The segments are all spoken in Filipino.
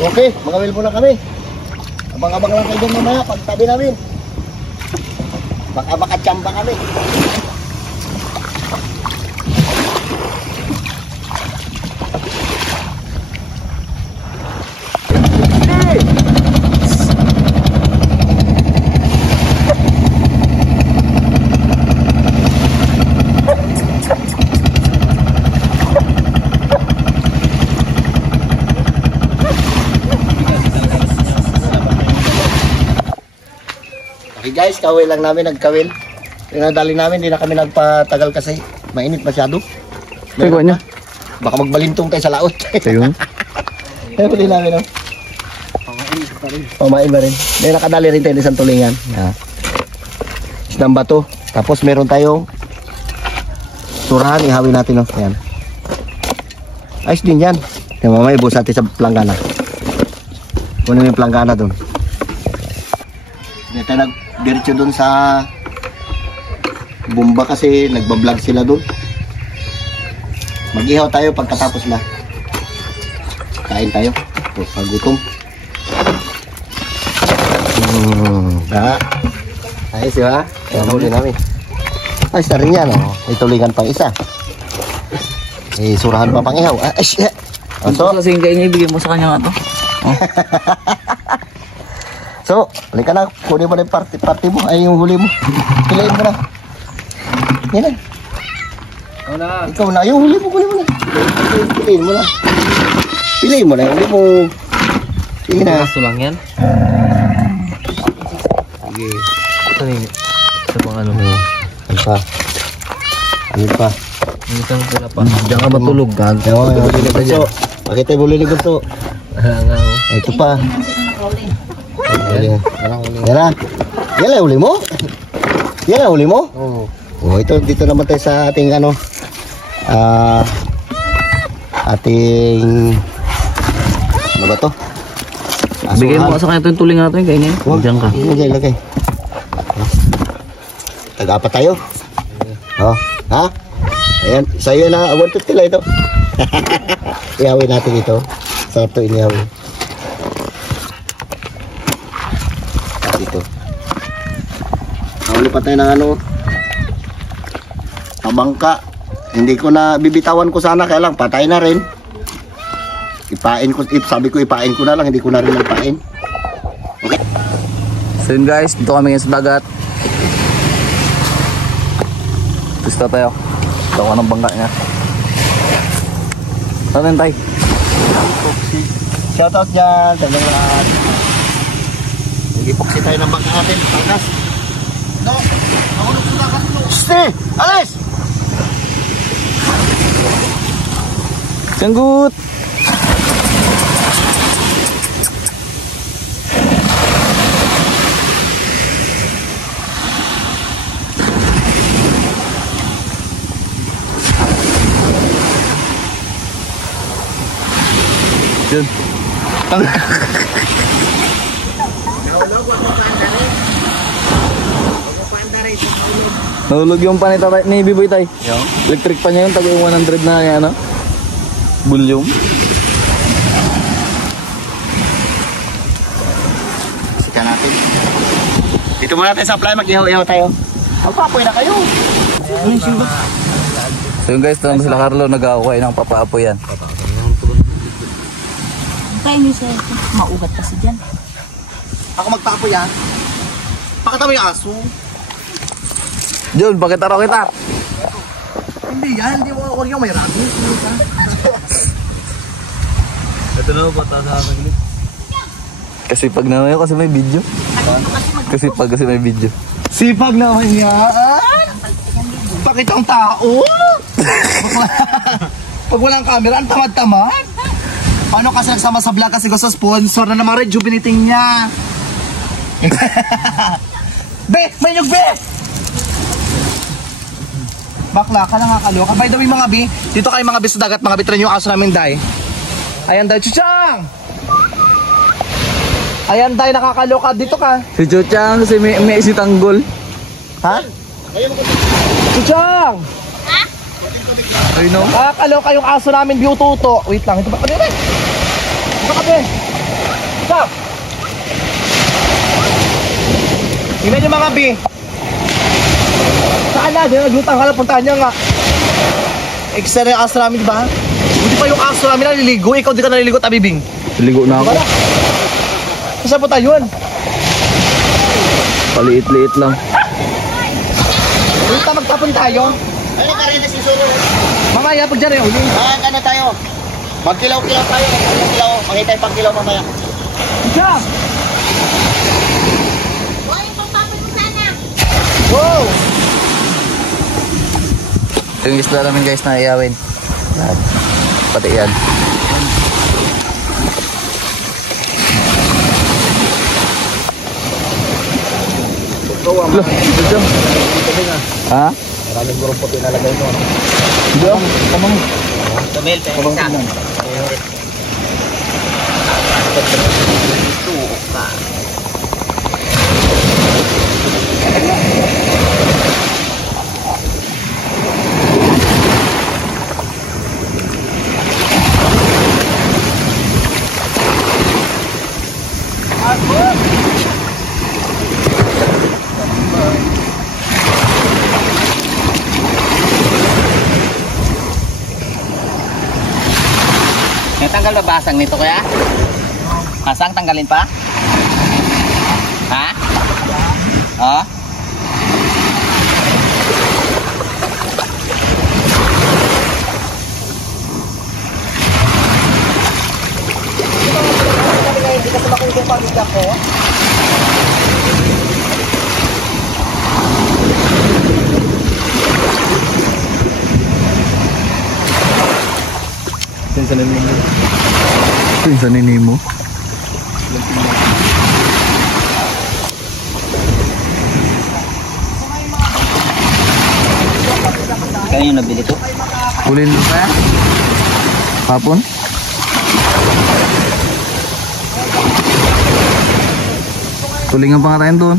Okay, magawil muna kami. Abang-abang lang kayo dyan mamaya pagtabi namin. Baka makachamba kami. Okay guys, kawil lang namin, nagkawil. Pinadali namin, hindi na kami nagpatagal kasi mainit masyado. Pagod niya. Baka magbalintong tayo sa laot. Ayun. Kaya puli namin, no? Pamain ba rin? May nakadali rin tayo isang tulingan. Isang bato. Tapos meron tayong surahan, ihawin natin, no? Ayan. Ayos din yan. Kaya mamaya ibus natin sa planggana. Kunin mo yung planggana dun. Hindi tayo nagdiretso dun sa bomba kasi nagbablog sila dun. Mag-ihaw tayo pagkatapos na. Kain tayo. Pagutom. Ayos diba? Kaya huli namin. Ayos na rin yan, oh. May tulingan pang isa. Eh, surahan pa pang ihaw. So, kasi yung kain ibigay mo sa kanya nga to. Oh. So, halika na. Kunin mo na yung party mo. Ay, yung huli mo. Pilayin mo na. Yan na. Ikaw na. Yung huli mo, kunin mo na. Pilayin mo na. Pilayin mo na. Hindi mo. Sige na. Kaso lang yan. Sige. Ito rin. Ito pang ano mo. Ano pa? Ano pa? Isang pula pa. Diyan ka matulog. So, bakit tayo buli ni Gusto? Ito pa. Yan na. Yan na uli mo? Yan na uli mo? Oo. Oh, ito dito naman tayo sa ating ano ating ano ba to? Bigay mo sa kanya ito yung tuling natin kainin. Diyan ka. Lagay. Taga-apat tayo. Oh, ha? Ayan, sa'yo na 150 lang ito. Ihawin natin ito. Sarap ito inihawin. Ito. Hawali pa tayo ng ano. Pabangka. Hindi ko na bibitawan ko sana, kaya lang patay na rin. Ipain ko, sabi ko ipain ko na lang, hindi ko na rin nagpain. Okay. So yun guys, dito kami ngayon sa dagat. Gusto tayo. Ito ko ng bangka niya. Saan yun tayo? Shoutout dyan, tagang lahat. Nag-ipoksi tayo ng bangka natin, pangkas. No, nahulog sa dagat mo. Ste! Alis! Sanggut! Yun. Nahulog yung panita ni Biboy tay. Electric pa niya yun, tago yung 100 na yan, ano? Bulyong. Sika natin. Dito muna tayo sa fly, mag-ihaw-ihaw tayo. Magpapoy na kayo. So yun guys, tanong sila Carlo, nag-aaway ng papaapoy yan. Tayo niyo siya, maugat kasi dyan. Ako magpapoy yan. Pakita mo yung aso. Jun, pakita raw kita. Hindi yan, hindi mo ako yung may rami. Ito na po, taas sa akin. Kasi pag naman yun, kasi may video. Kasi may video. Sipag naman yan. Pakita ang tao. Pag walang camera, ang tamad-tamad. Paano kasi nagsama sa vlog kasi gusto sponsor na naman rejuvenating niya. Be! May nyug, be! Bakla ka lang kakaloka. By the way mga bi, dito kayo mga bi sa dagat, mga bitran yung aso namin day. Ayan day, Chuchang! Ayan day, nakakaloka. Dito ka. Si Chuchang, si may si Tanggol. Ha? Chuchang! Ha? Ay no? Nakakaloka yung aso namin, Biututo. Wait lang, ito ba? Ito ka be! Tingnan nyo mga bi. Saan na? Di na naglutang ka lang. Puntahan niya nga. Extra na yung aso namin, diba? Hindi pa yung aso namin naliligo. Ikaw di ka naliligo, tabibing. Ligo na ako. Saan po tayo yun? Paliit-liit lang. Punta magtapon tayo. Ano ka rin na sisuro? Mamaya pag dyan uli. Ano tayo? Magkilaw-kilaw tayo. Magkilaw. Makita yung pagkilaw mamaya. Isa! Hoy, pagpapag mo sana. Wow! Ito yung isla namin guys na iyawin. Lahat. Pati yan. Loh, Ito. Ha? maraming gurong puti nalagay mo. Ito. Tamang. Tumil, pero isa. Natanggal ba basang nito kuya? Basang tanggalin pa? Ha? Oh? Hindi ka sumakong yung pamilya ko. Pinsanin mo. Kaya yung nabili to? Kulin mo kaya? Hapon? Tulingan pa nga tayo doon.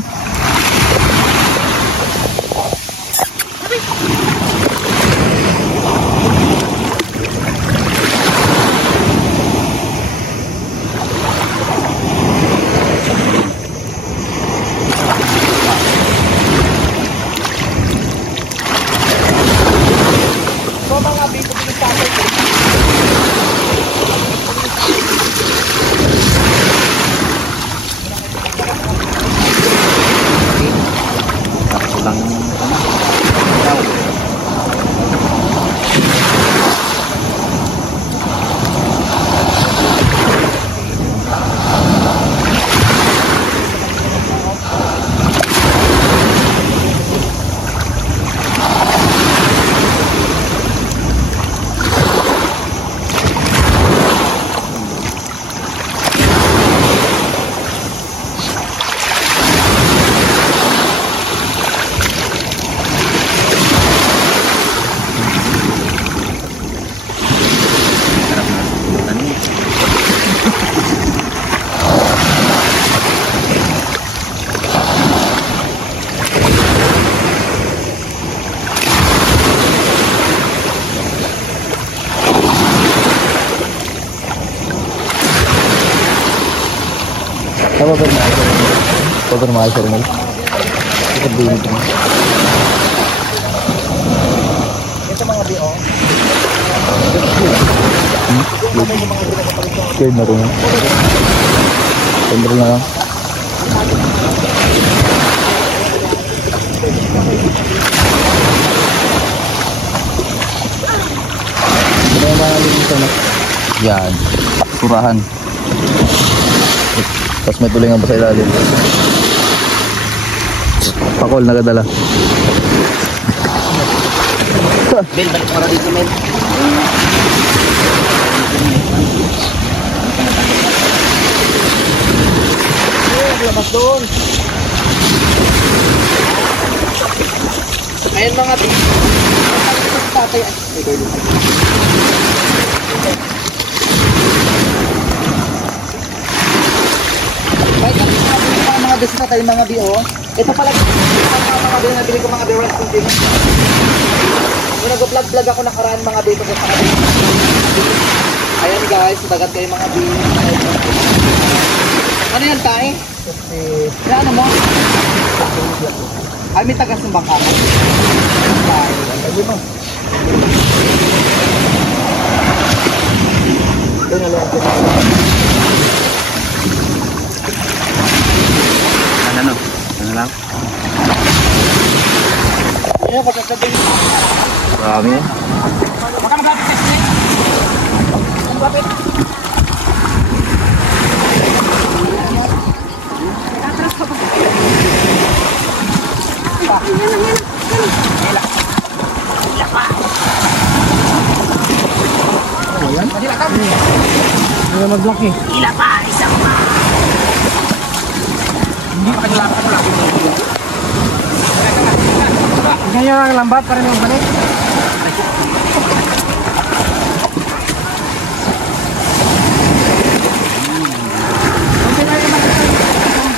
Apa bermain? Apa bermain formal? Kedua itu. Ito mga BO. Kaya na rin. Sandro na lang. Yan. Surahan. Tapos may tulingan pa sa ilalim. Pakol nagadala. Bel, balik mo na dito, Mel. Labas doon. Ayun mga BO. Tatay. Right, mga desna tayo mga BO. Ito pala mga BO nabili ko mga BO container. Yung nag-vlog ako nakaraan mga BO ko sa kanila. Ayan guys, dagat kayo mga BO. Ano yan tayo? Ano mo? Ay, may tagas ng bangka. Ano? Ano lang? Marami. Ganyan ang lambat para nang balik.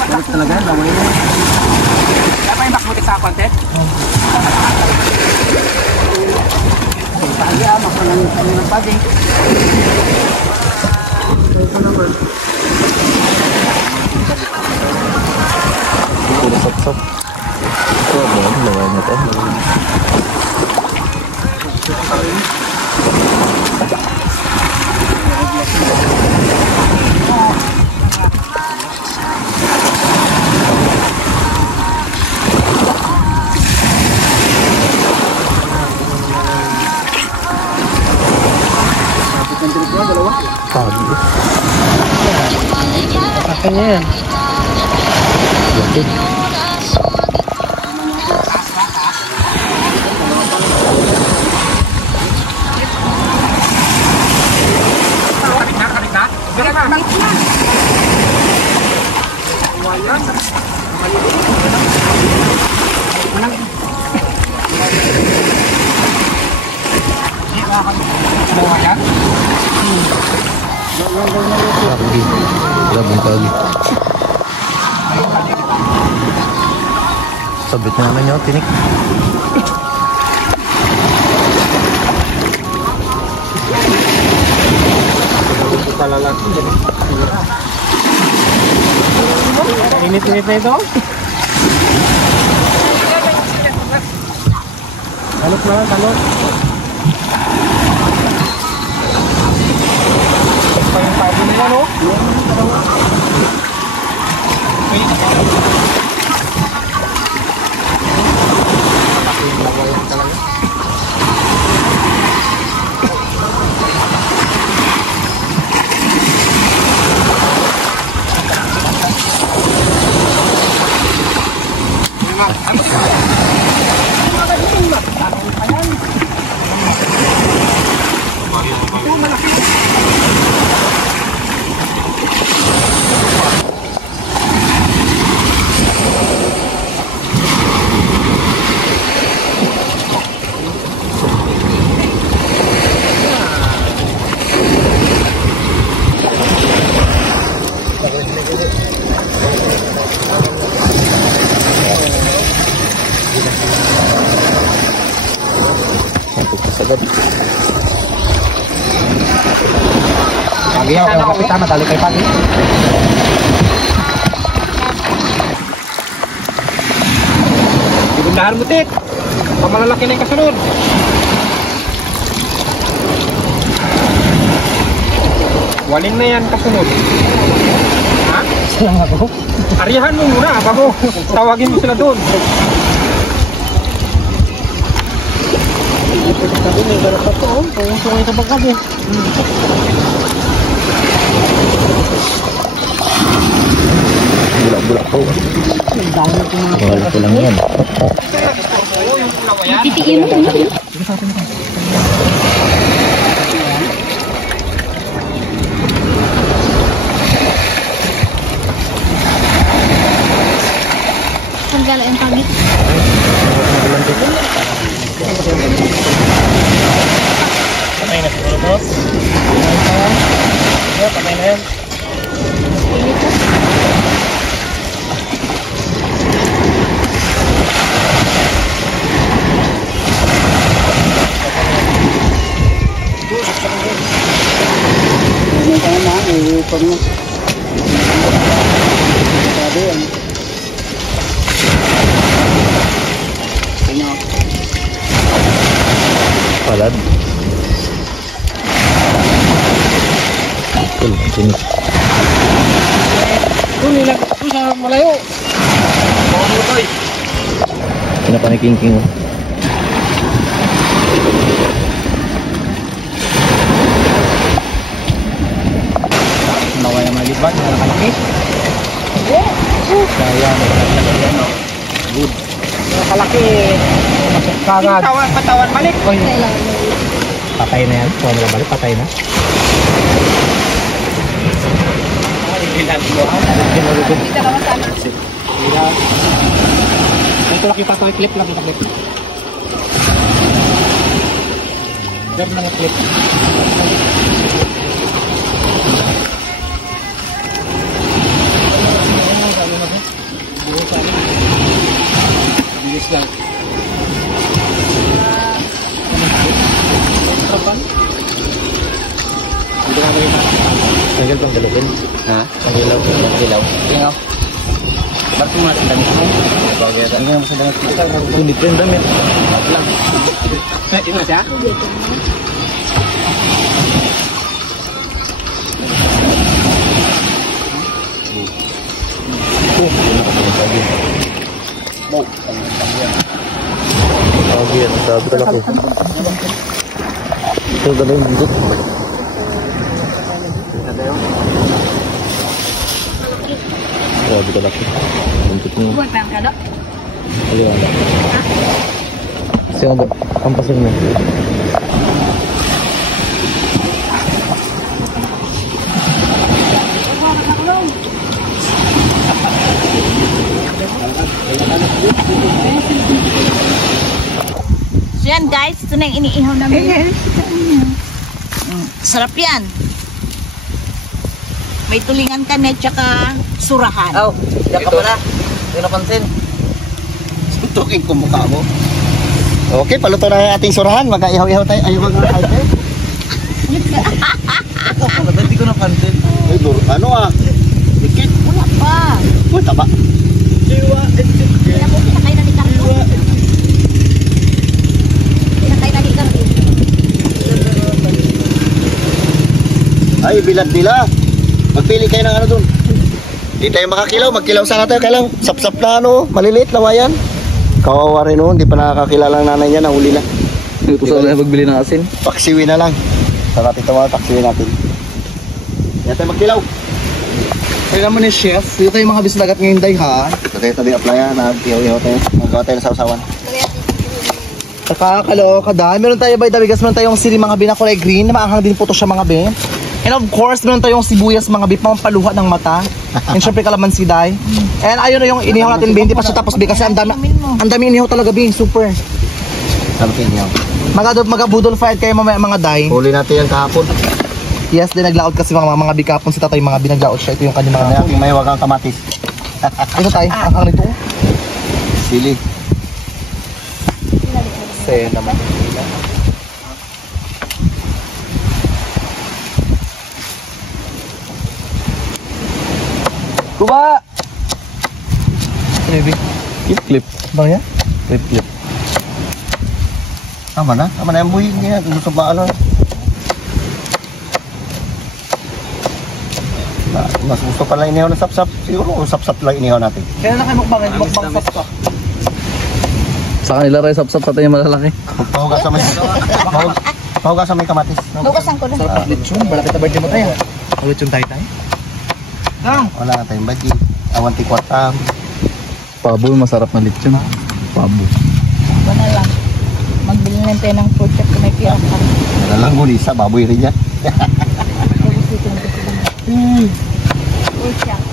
Balik talaga, laway na. Kaya pa yung bakmutik sa konti? Pagi makalang kami ng pagi. Ito na sap-sap. Ito, lawan na to. Pagi. Pakanya yan. Pagi. Labong pagi. Sabit na naman yun, tinik. Init-init na ito. Talok na lang, talok. Pagpagin nila, no? Pagi ako, yung kapitan, matali kay Pagi. Igundahan mo, Tit. Pamalalaki na yung kasunod. Walin na yan kasunod. Ha? Salang ako? Ariyahan mo muna, bago tawagin mo sila doon. Sabi may garap pa to, kung sungay ka bagkabi. Bulak-bulak po. Wala ko lang yan. Titikin mo. Ang gala yung pagi. Patay na siguro, boss. Patay na yan. Palad. Sini. Nilag ko sa malayo. Pinapaniking-king. Naway ang malibad, nakalaki. Kaya good. Nakalaki. Masuk kagad. Patawan balik. Patay na yan. Huwag na balik, patay na. Ito laki pa ito, clip lang, clip. Clip lang, clip. Bilis lang. Tanggal pang dalawin. Ha? Tanggal pang Ilaw. Tingnan. Bakit mo natin damit mo? Bagay ito. Ano mo sa damit kita? Hindi pa yung damit. Lang. Tingnan siya. Sabi yan. Sabi talaga. Ito dalawin bundok. Sabi talaga. Bundok niya. Buat pang kado. Ayan. Kasi ano, kampasin mo. So yan guys, ito na yung iniihaw namin. Sarap yan. May tulingan kami at saka surahan. Oh, diyan ka pala. Hindi napansin. Tuking kumukha mo. Okay, paluto na yung ating surahan. Mag-ihaw-ihaw tayo. Ayaw mag-ihaw. Hindi ko napansin. Ay, ano ah? Dikit. Wala pa. Uy, taba. Kaya mo pinakay na ni Carlo. Pinakay na ni Carlo. Ay, bilad nila. Magpili kayo ng ano dun. Hindi tayo makakilaw. Magkilaw sana tayo. Kailang sap-sap na ano. Maliliit, lawayan. Kawawa rin noon. Hindi pa nakakakilala ng nanay niya. Nahuli na. Ito sa na magbili ng asin. Paksiwi na lang. Sa natin tawa, paksiwi natin. Yan tayo magkilaw. Kaya naman ni chef, dito tayo mga bislagat ngayon day ha. Ito tayo tabi applyan. Nag-ihaw-ihaw tayo. Magawa tayo ng sausawan. Nakakaloka dahil. Meron tayo by the bigas, meron tayong sili mga binakulay green. Na maanghang din po to siya mga be. And of course, meron tayong sibuyas mga be, pampaluha ng mata. And syempre kalamansi day. And ayun na yung inihaw natin be, hindi pa siya tapos be kasi ang dami inihaw talaga be, super. Sarap niyo. Magabudol fried kayo mga day. Huli natin yan kahapon. Yes, din naglaot kasi mga bikapon si tatay, mga binaglaot siya. Ito yung kanyang mga Kaya may wagang kamatis. Ito tayo, ang nito. Sili. Sa'yo naman. Kuba! Maybe. Clip. Bang yan? Clip. Tama na yung buhay niya. Gusto ba ano? Mas gusto pala inihaw ng sap-sap. Siguro sap-sap lang inihaw natin. Kaya na kayo mukbang sap-sap. Sa kanila rin sap-sap tatay yung malalaki. Pahugas sa may kamatis. Lugasan ko na. Sarap lechon, malapit na birthday mo tayo. Lechon tayo. Wala na tayong baji. Awan tikwatam. Pabo, masarap na lechon. Pabo. Wala lang. Magbili na tayo ng food truck kung may pira ka. Nalang gulisa, baboy rin yan. Food truck.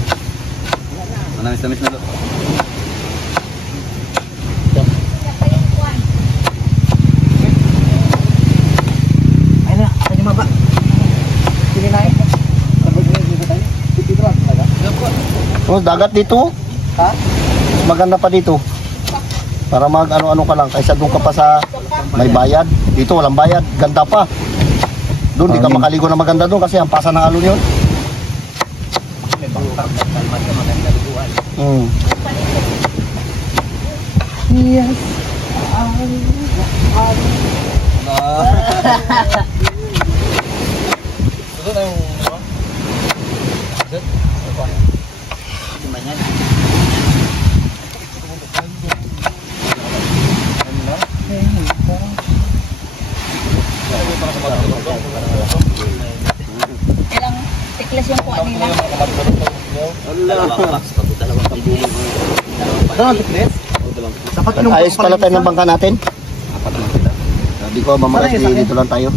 Manamis-namis na to. Ayun na, kanya maba. Sige na eh. Oh, dagat dito. Ha? Maganda pa dito. Para mag ano-ano ka lang. Kaysa doon ka pa sa may bayad. Dito walang bayad. Ganda pa. Doon di ka makaligo na maganda doon kasi ang pasa ng alon yun. Yes. Ito na yung... Ilang tiklas yung kuha nila. Ayos pala tayo ng bangka natin. Sabi ko, mamalas dito lang tayo.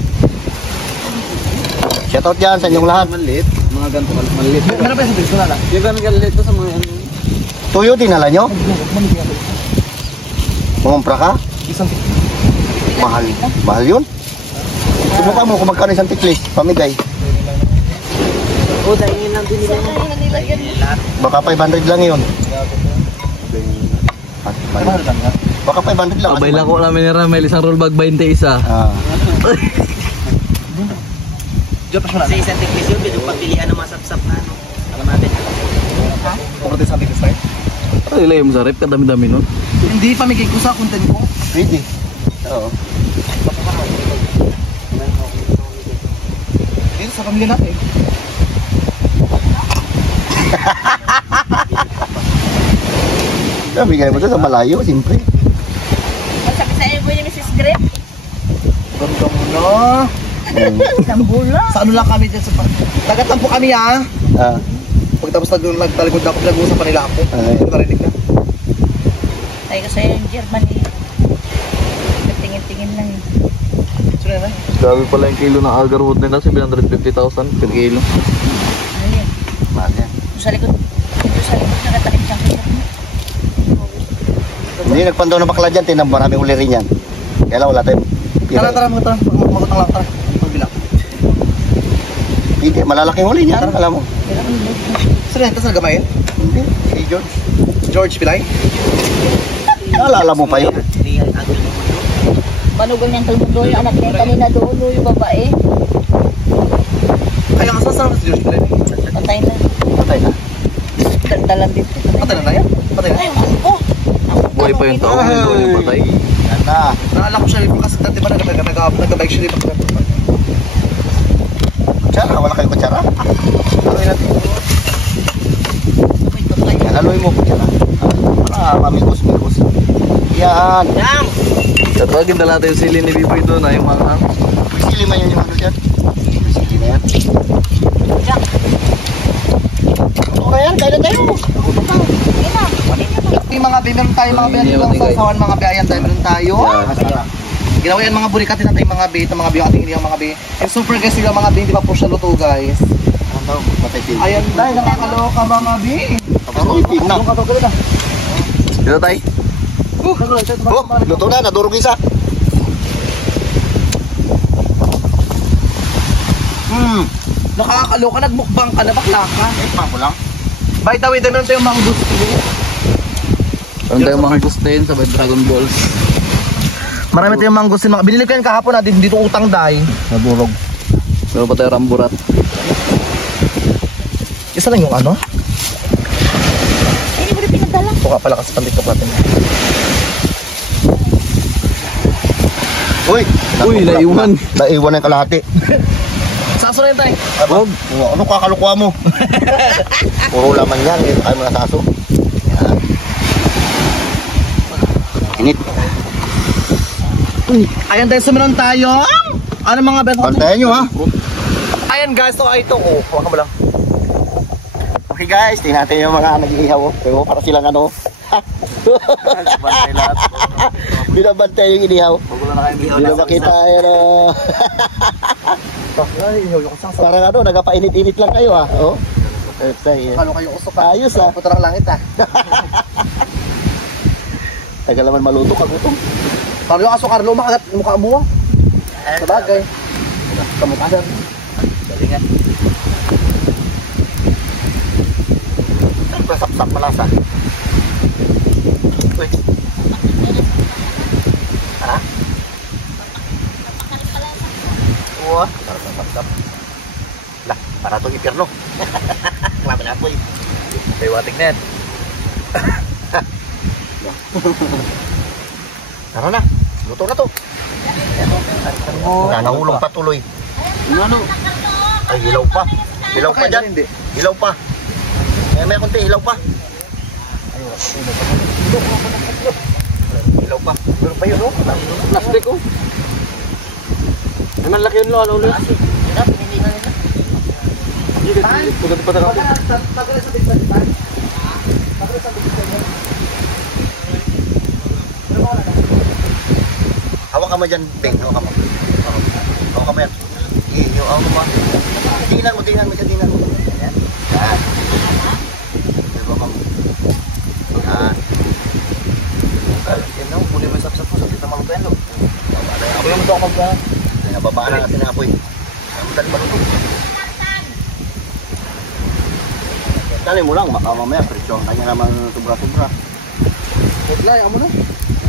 Shoutout dyan sa inyong lahat. Maliit. Mga ganito maliit. Meron pa yung sabihin ko na lang. Di ba nagaliit sa mga ano? Tuyo, dinala nyo? Pumpra ka? Isang Mahal. Mahal yun? Subukan mo kung magkano isang tiklis. Pamigay. Oo, dahil lang din nila. Baka 500 lang yun. Baka 500 lang. Abay lang ko namin ni Ramel, isang roll bag 20 isa. Diyan pa siya na. Sa isang tiklis yun, pinagpapilian ng masapsap na ano. Alam natin. Pumunta sa ating style. Ano ilay mo sa rep? Kadami-dami nun. Hindi, pamigay ko sa content ko. Pwede. Oo. Dito sa pamilya natin. Bigay mo doon sa malayo, siyempre. Masabi sa iyo ni Mrs. Grip. Ganda mo na. Isang bula. Sa ano lang kami dyan sa... Tagat lang po kami ha. Pagtapos nagtalikod na ako, pinag-uusapan nila ako. Hindi ko narinig na. Tayo ko sa iyo yung Germany. Tingin-tingin lang. Sino na? Grabe pala yung kilo ng agarwood nila, 750,000 per kilo. Ano yan? Mahal yan. Sa likod. Sa likod nakatakip siyang kisap mo. Hindi, nagpandaw na bakla dyan. Tinang marami uli rin yan. Kaya lang wala tayong pira. Tara, mga tara. Magutang lang, tara. Pagbilang. Hindi, malalaking uli niyan. Alam mo. Sino yan? Tapos nagamayin? Hindi, si George. George Pilay? Naalala mo pa yun? Banugan niyang kalmundo yung anak niya kanina doon yung babae. Kaya nga sasama si George Pilay. Patay na. Patay na. Dalan dito. Patay na yan? Patay na? Ay, oh. Buhay pa yung tao, hindi doon yung patay. Yan na. Naalala ko siya kasi dati ba nag-bike siya rin. Kutsara, wala kayong kutsara? Haluin natin. Yan, haluin mo kutsara. Para mamikos-mikos. Yan. Tatawagin na natin yung sili ni Biboy doon, yung manghang. Sili man yan yung ano dyan. Sili na yan. Okay yan, kaya na tayo. Yung mga meron tayo mga bayan dito ang sasawan mga bayan tayo meron tayo. Ginawa yan mga burikatin natin mga bait ng mga bayan ating yung mga bayan. And super guys yung mga bayan di pa po siya luto guys. Ano daw? Patay sili. Ayan dahil nakakaloka mga bayan. Ano? Dito tayo. Oh, luto na, nadurog isa. Nakakaloka nagmukbang ka na bakla ka. Pako lang. By the way, dahil meron tayong mango. Meron tayong mga gustin sa Dragon Balls. Marami tayong mango sin mga binili ko yan kahapon natin dito utang dai. Nadurog. Meron pa tayong ramburat. Isa lang yung ano? Hindi mo rin pinagdala. Buka pala kasi pandiktok natin. Uy! Uy, naiwan. Naiwan ang kalahati. Saso na yun tayo. Abog. Ano kakalukuha mo? Puro laman yan. Ayaw mo na sa aso. Yan. Init. Ayan tayo, sumunod tayo. Ano mga bento? Bantayan nyo ha. Ayan guys, so ito oh. Huwag ka mo lang. Okay guys, tingnan natin yung mga nag-iihaw. Pero para silang ano. Bantay lahat. Binabantay yung inihaw. Magulo na kayo. Hindi na makita yan o. Parang ano, nagpainit-init lang kayo ha. Oh. Kalo kayo usok ha. Ayos ha. Puto ng langit ha. Tagal naman maluto ka gutom. Parang yung aso Carlo, makagat mukha mo. Sabagay. Kamukha na. Galingan. Sapsap malasa. Uy. Ha? Wah, sapsap. Lah, para to impierno. Laban ako eh. May wating net. Tara na, luto na to. Wala, nahulog pa tuloy. Ano? Ay, hilaw pa. Hilaw pa dyan. Hilaw pa. May konti, hilaw pa. Hilaw pa. Meron pa yun, no? Plastic, oh. Ay, malaki yun, ano ulit? Hawak ka mo dyan, Beng. Hawak ka mo. Hawak ka mo yan. Hawak mo ba? Tingnan mo siya, tingnan mo. Ayan. Ayan. Hawak ka mo. Ayan. Yan no, kunin mo yung sapsap mo. Sakit na maluto yan, no? Ako yung ito ako magka. Nababaan na natin ang apoy. Dali maluto. Dali mo lang, mamaya presyon. Kanya naman sobra-sobra. Wala, yaman mo na.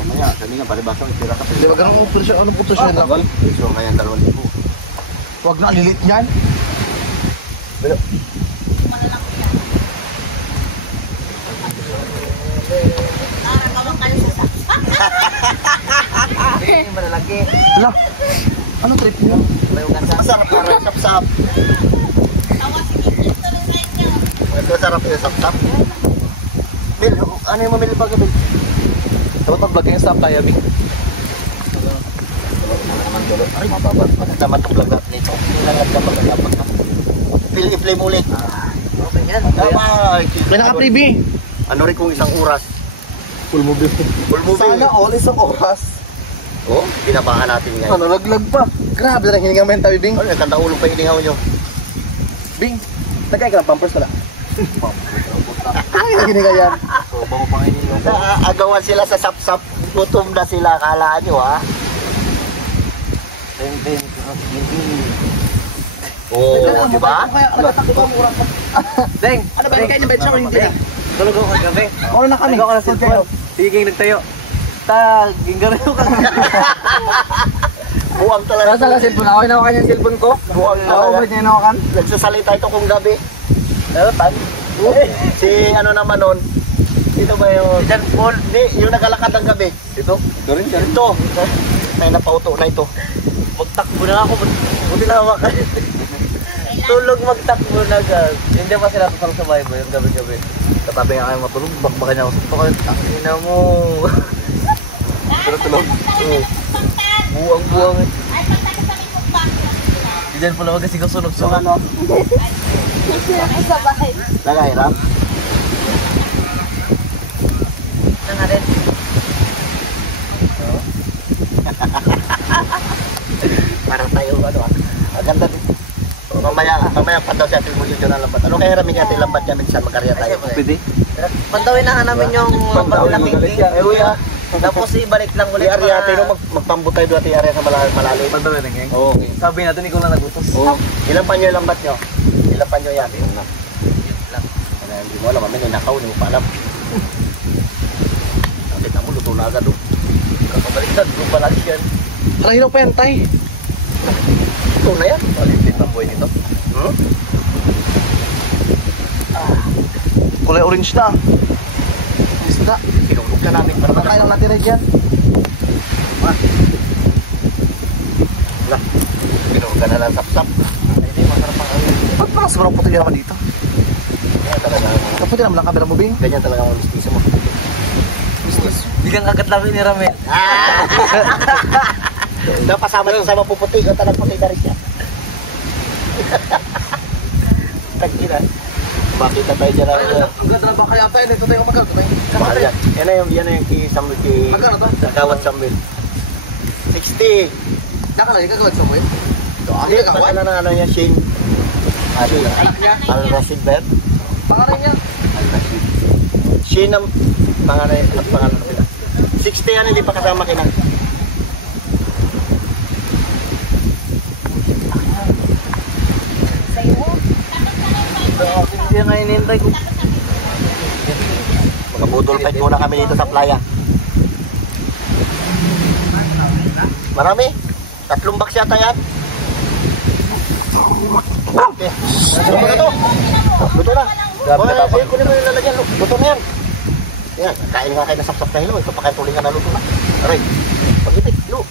Mamaya, sabi nga palibasang itira ka. Di ba ganun po siya, ano po to siya lang? Presyon kanya 2,000. Huwag na, lilit niyan. Pero, Malalaki. Wala. Ano trip niyo? masarap na rin, sap-sap. Ito sarap yung sap-sap. Bil, ano yung mamili ba ka, Bil? Dapat mag-vlog yung stop tayo, Bing. Ay, mababa. Bakit naman itong lagat nito? Ilangat ka magkakapat na. Bil, i-play mo ulit. Okay yan. Tama. May naka-play, Bing. Ano rin kung isang oras? Full movie. Full movie. Sana all isang oras. Oh, binabahan natin ngayon. Ano, laglag pa. Grabe na hininga mo yung tabi, Bing. Ano, nagkantahulong pa hiningaw nyo. Bing, nagkaya ka ng pampers pala. Ay, hininga yan. So, bago pang hiningaw. Agawan sila sa sap-sap. Gutom na sila, kalaan nyo, ha? Oo, di ba? Deng, ano ba kayo ba siya hindi? Tulog ako kagabi. Ano na kami? Ako na cellphone. Sige, nagtayo. Ginggaro ka. Buwang talaga. Nasa ka cellphone ako, hinawakan yung cellphone ko. Buwang Ako talaga. ba niya hinawakan? Nagsasalita ito kung gabi. Ano tan? Si ano naman nun? Ito ba yung... Jan Paul. Hindi, yung nagalakad ng gabi. Ito? Ito rin siya. Ito. May napauto na ito. Magtakbo na ako. Buti na hawakan. Tulog magtakbo na gas. Hindi pa sila tutang sa Bible yung gabi-gabi. Katabi nga kayo matulog. Bakbaka niya ako sa ito. Ang ina mo. Pero tulog. Buwang-buwang. Hindi dyan pala kasi ko sunog-sunog. Ano? Sa bahay. Nagahirap? Ito nga rin. Parang tayo, ano ah. Ang ganda din. Mamaya pa daw si Atil mo yun ang lambat. Ano kaya ramin natin lambat niya minsan magkarya tayo? Pwede. Pantawin na namin yung paglaking king. Eh, uya. Tapos ibalik lang Uli ulit ari ate, no? Magpambutay doon ate ari sa malalim. Pantawin na king. Oo. Sabi natin, ikaw na nagutos. Oo. Ilan pa nyo yung lambat nyo? Ilan pa nyo yan? Yun lang. Hindi mo alam, amin yung nakaw, hindi mo pa alam. Nakita mo, luto na agad doon. Kakabaliktad, doon pa lang yan. Halahinaw pa yan, tay. Ito na yan. Maliit ang buhay nito. Kulay orange na. Isda. Pinulog na namin para Kaya lang natin rin yan. Wala. Pinulog ka na lang sap-sap. Ay, hindi, masarap ang awin. Ba't parang sobrang puti naman dito? Ganyan talaga. Kaputi naman ang kamera mo, Bing. Ganyan talaga ang mistiso mo. Biglang kagat lang ni Ramel. Napasama siya sa mapuputi. Yung tanang puti na rin siya. Tagina. Makita tayo dyan ang... Ang ganda na ba kaya tayo? Ito tayo magkano tayo. Mahal yan. Yan na yung kay Samuel, kay... Magkano to? Gawad Samuel. 60. Naka lang, gagawin sa mo yun. Ito, ang Hindi, gagawin. pangalan na ano niya, Shane. Al-Rashid ba yan? Pangalan niya. Al-Rashid. Shane ang pangalan at pangalan nila. 60 yan, hindi pa kasama kina. Hindi nga inintay ko. Magabudol fight muna kami dito sa playa. Marami. 3 box yata yan. Okay. Luto na to. Luto na. Kunin mo yung lalagyan. Luto na yan. Yan. Kain nga kayo na sapsap na hilo. Ito pa kayo tulingan na luto na. Aray. Pag-ibig. Lu.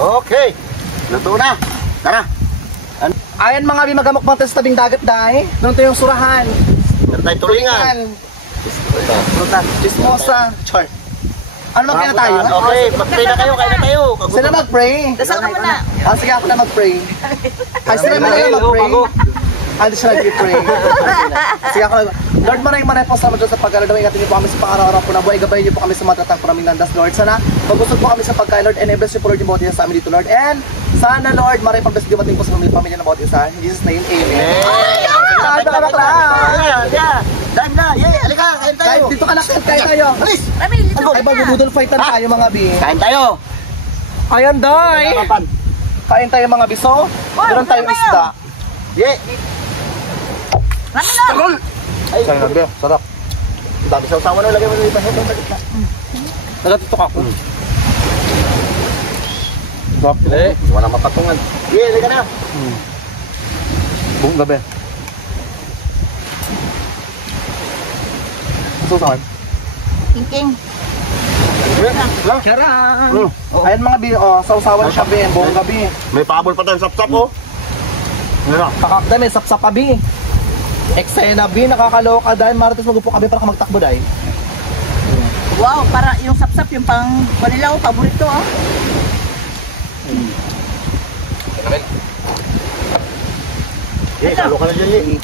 Okay. Luto na. Tara. Ayan mga bi, magamukbang tayo sa tabing dagat dahil. Doon tayo yung surahan. Meron tayong tulingan. Fruta. Chismosa. Char. Ano mag-kaya tayo? Okay, mag-pray na kayo, kaya na tayo. Sila mag-pray. Dasal ka muna. Sige ako na mag-pray. Ay, sila na mag-pray. Hindi siya nag-pray. Sige ako na. Lord, maraming po sa sa pag-alala. Ingatin niyo po kami sa pang-araw-araw po na buhay. Gabayin niyo po kami sa mga tatang po naming landas, Lord. Sana magusod po kami sa pagkain, Lord. And bless you po, Lord, yung bawat isa sa amin dito, Lord. And sana, Lord, maraming pag-bless dumating po sa pamilya ng bawat isa. In Jesus' name, amen. Ay, baka bakla. Dahil na, yay, alika, kain tayo. Dito ka na, kain tayo. Alis! Ay, mag-budol fight na tayo, mga bi. Kain tayo. Ayan, day. Kain tayo, mga biso. Meron tayong isda. Yay! Rami na! Ay, Sarap. ang dami sa usawa na, lagay mo na yung pahet ng balik na. Nagatutok ako. Wala mapatungan. Yay, alika na. Buong gabi. Susan. King. Charang! Ayan mga bi, sausawan siya bi, buong gabi. May pahabol pa tayong sap-sap, oh. Kakakta, may sapsap pa bi. Eksena bi, nakakaloka dahil marites magupo ka bi para ka magtakbo dahil. Wow, para yung sapsap, yung pang Manilaw, paborito ah. Yay, talo ka na dyan, yay.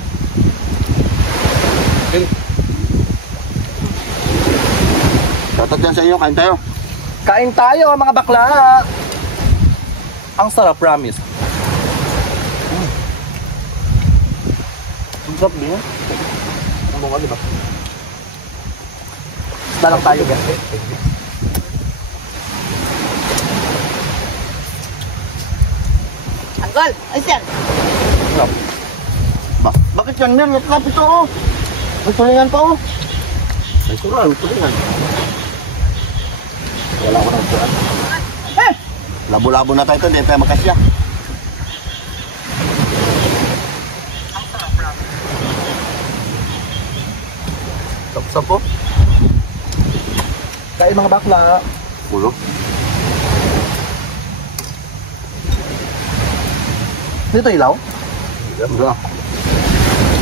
Shoutout dyan sa inyo, kain tayo. Kain tayo mga bakla! Ang sarap, promise. Ang sarap din. Ang bunga, diba? Basta lang tayo, guys. Anggol, ay sir. Bakit yan, Mir? Lapit ito, oh. May tulingan pa, oh. May sural, may tulingan. Wala ko ng sural. Labo-labo na tayo ito, hindi tayo makasya. Sapsap po. Kain mga bakla. Ulo. Dito ilaw? Ulo.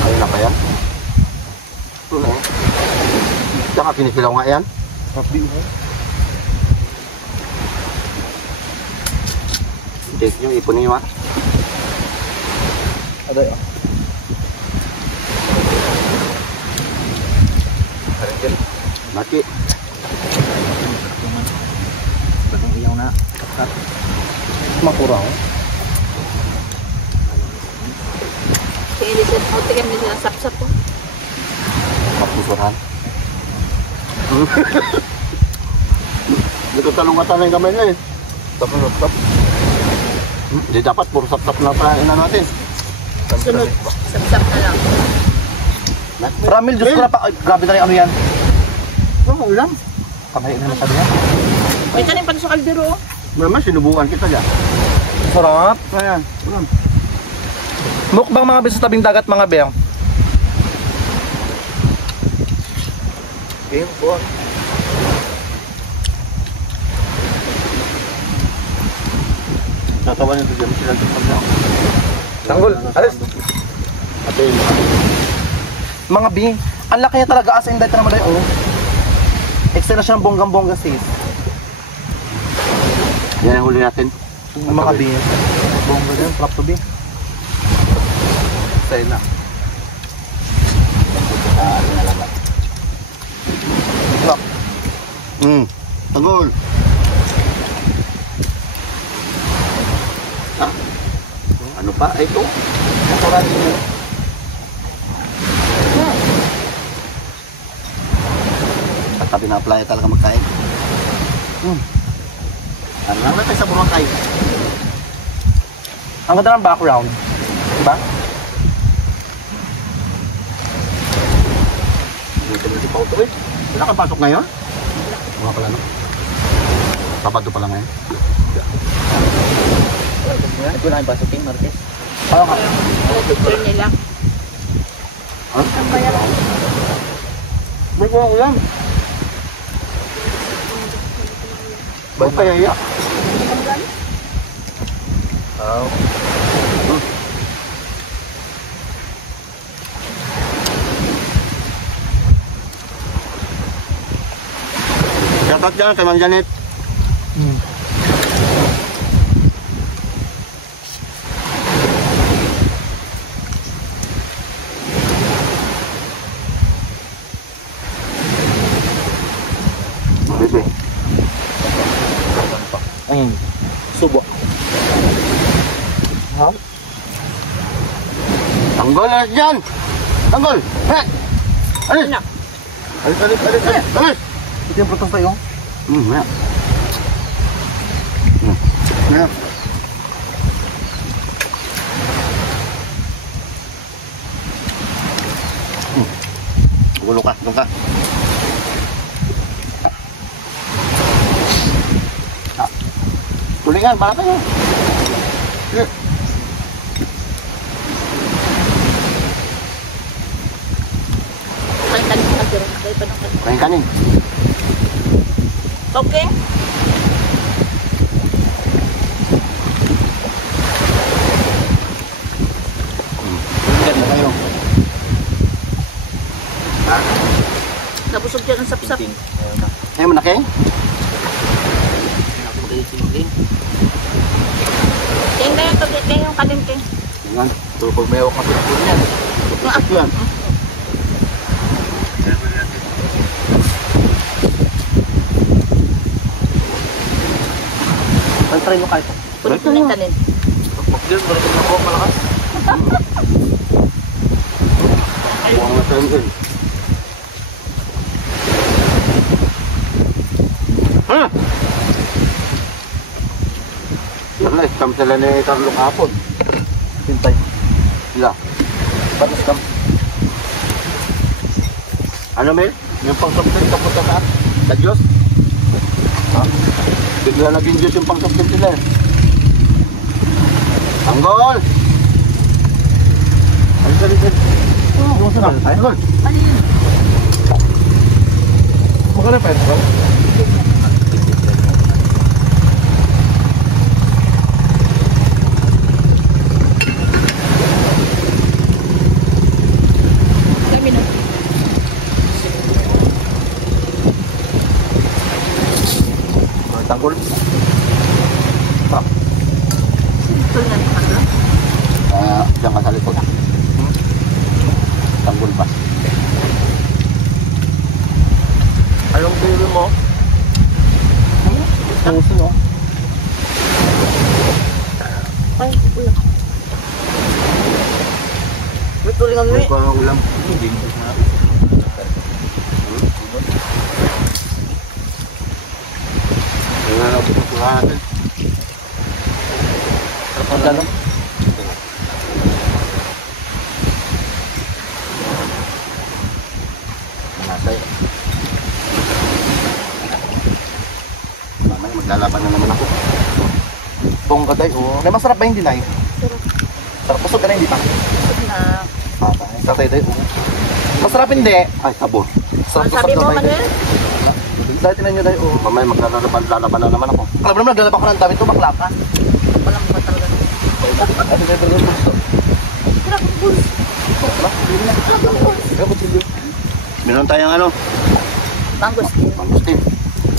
Ayun na kaya? Ito na, eh. Tsaka kinisilaw nga yan. Sarap din mo. Hindi, yung ipon niyo, ha? Aday, ah. Mati. Batang ilaw na. Kat. Makura ko. Kaya Lizard, puti kami sila sapsap po. Kapusuran. Hindi ko talong-talong yung kamay na, eh. Tap. Hindi dapat, puro sap-sap na tayo na natin. Sunod, sapsap na lang. Ramil, Diyos ko na pa. Ay, grabe na rin ano yan. Ano ulam? Kamay na naman yan. May tanim pa sa kaldero oh. Naman, sinubukan kita dyan. Sarap. Ayan, ulam. Mukbang mga biso tabing dagat mga beng. Game po. Natawa nito dyan sila sa pagkaw. Tanggol, alis. Ate, Mga bi, ang laki niya talaga as in dahil naman tayo. Extra na siyang bonggang-bongga sis. yan ang huli natin. Mga bi. Bongga din, trap to bi. Sa'yo na. Trap. Tanggol. Ah? Ano pa? Ay, ito. Natural din. Katabi na playa talaga magkain. Ano lang natin sa Boracay? Ang ganda ng background. Diba? Hindi pa ito eh. Wala kang pasok ngayon? Mga pala no? Sabado pala ngayon. Ito na yung pasukin, Marquez. Parang ka. Wala picture nila. Ang bayaran. May kuha ko lang. Ba't kaya iya? Wow. Shoutout dyan kay Ma'am Janet. Bebe. Ayun. Subo. Ha? Tanggol na dyan! Tanggol! He! Alis! Alis, alis, alis, alis! Alis! Ito yung prutas tayo. Maya. Maya. Gulo ka, doon ka. Tulingan, para tayo. Sige. Kain kanin ka pero kain pa ng kanin. Kain kanin. Okay. Tulingan na tayo. Nabusog dyan ang sapsap. Ayaw mo na, King? King kayo to, king yung kanin king. Yan. So, pag may hawak ka pinapun yan. Yan. Try mo kahit. Punit mo na yung kanin. Mag-deal, balik na ako, malakas. Buwang na tayo din. Ha? Yan na, scam sila ni Carlo kahapon. Pintay. Sila. Patas kam. Ano, Mel? Yung pang-subscribe kapunta sa Diyos? Ha? Bigla naging Diyos yung pang-subscribe sila eh. Tanggol! Alis, alis, alis. Yung saan? Tanggol! Magkano pa ito? Kami na. Tanggol! Ito nga ni Carlo. Diyan ka sa likod. Tanggol ba? Anong pinili mo? Puso no? Ay, uy. May tulingan mo May eh. parang ulam. Tingnan natin kung sulahan natin. Ang dalo. Nasay. Mamaya maglalaban na naman ako. Bong kaday oh. May masarap ba yung dilay? Sarap busog ka na hindi pa. Na. Tatay day oh. Masarap hindi. Ay, sabor. Sarap busog Sabi mo, tatay day. Manuel? Dahil tinan nyo day oh. Mamaya maglalaban na naman ako. Alam mo naman naglalaba ko ng dami ito bakla ka. Walang ba talaga? Ano day pero gusto? Meron tayong ano? Banggos. Pangustin.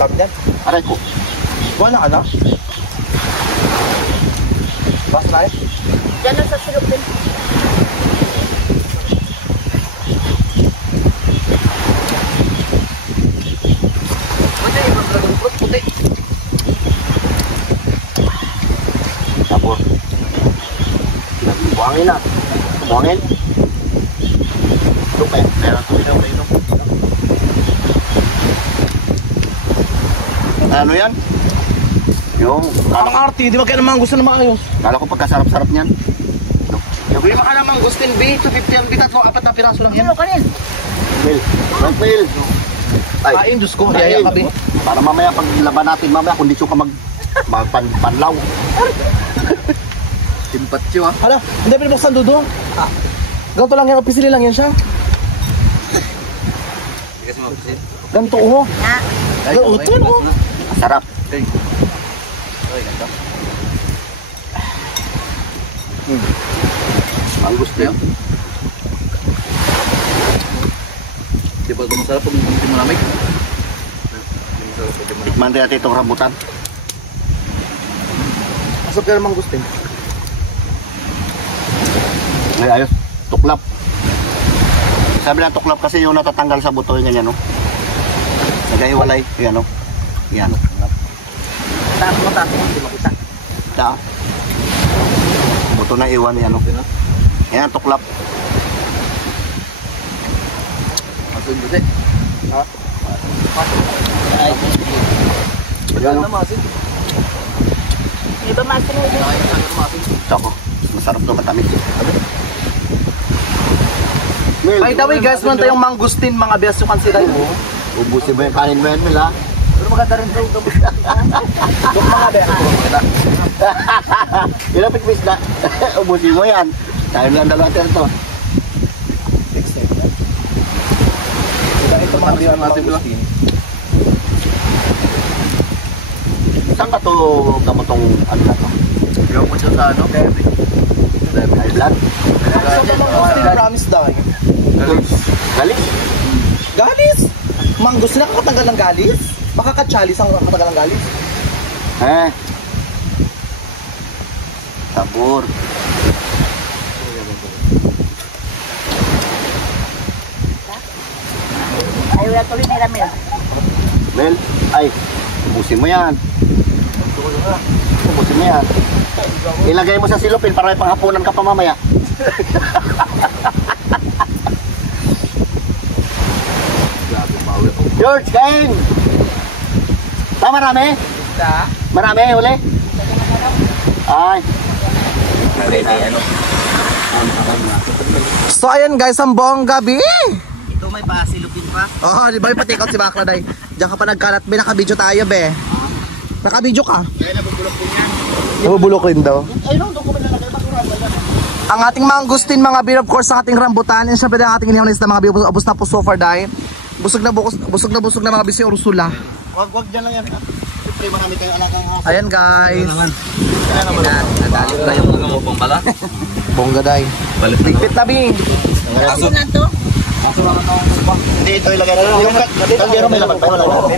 Sabi dyan. Aray ko. Wala ka na? Basta na eh. Diyan lang sa silog din. Puti, dragon fruit, puti. Sabor. Buhangin na. Buhangin. Ito pa yan. Meron ito. Ano yan? Yung... Anong arte? Di ba kaya naman gusto na maayos? Kala ko pagkasarap-sarap niyan. Di ba ka naman gustin B, 250 ang bitat mo, 4 na piraso lang yan. Ano kanin? Mil. Mil. Kain, Diyos ko, yaya ka B. Para mamaya pag laban natin mamaya kondisyon ka magpanlaw. Simpatyo, ha? Hala, hindi pinabuksan dudo. Ganito lang yan, opisili lang yan siya. Hindi kasi mapisit. Ganito oh. Na. Ganito oh. Sarap. Okay. Okay, ganda. Mangustin. Di ba ito masarap pag hindi malamig? Tikman din natin itong rambutan. Masarap ka naman gusto. Ay, ayos. Tuklap. Sabi na tuklap kasi yung natatanggal sa buto yung ganyan, no? Nagaiwalay. Yan, no? Yan. Taas mo, hindi makita. Da. Buto na iwan yan, no? Yan, tuklap. Masin kasi. Yan, no? Di ba masin mo? Tsako. Masarap to, matamis. Mel, By the way guys, meron tayong mangustin mga best you consider mo. ubusin mo yung kanin mo yan, Mel, ha? Pero maganda rin ito. Yung mga best. Ilang pikmis na. Ubusin mo yan. Tayo lang dalawa tayo to. Ito mga best mangustin. Saan ka to gamotong ano na to? Yung po siya sa ano? High blood? Mangustin promise dahil. Galing? Galis! Mangustin nakakatanggal ng galis? Makakatsalis ang nakakatanggal ng galis. Sabor. Ayaw na tuloy nila, Mel. Mel, ay, ubusin mo yan. Ubusin mo yan. Ilagay mo sa silupin para may panghapunan ka pa mamaya. George, kain! Marami? Marami, uli? Ay. So ayan guys, ang buong gabi. Ito may pasilupin pa. Oh, di ba yung patikot si Bakla day? Diyan ka pa nagkalat, be, nakabidyo tayo, be. Nakabidyo ka? Nabubulok rin daw. Ang ating mangustin mga beer, of course, ang ating rambutan, and syempre ang ating inihaw na mga beer, ubos na po so far day. Busog na mga bisi Ursula. Wag dyan lang yan. Siyempre marami kayong anak ang hasa. Ayan guys. Nadalip tayo mga mo pang bala. Bongga day. Balik na. Ligpit na, Bing. Aso na to. Hindi, ito ilagay na lang. Yung kaldero may laman pa. Wala na.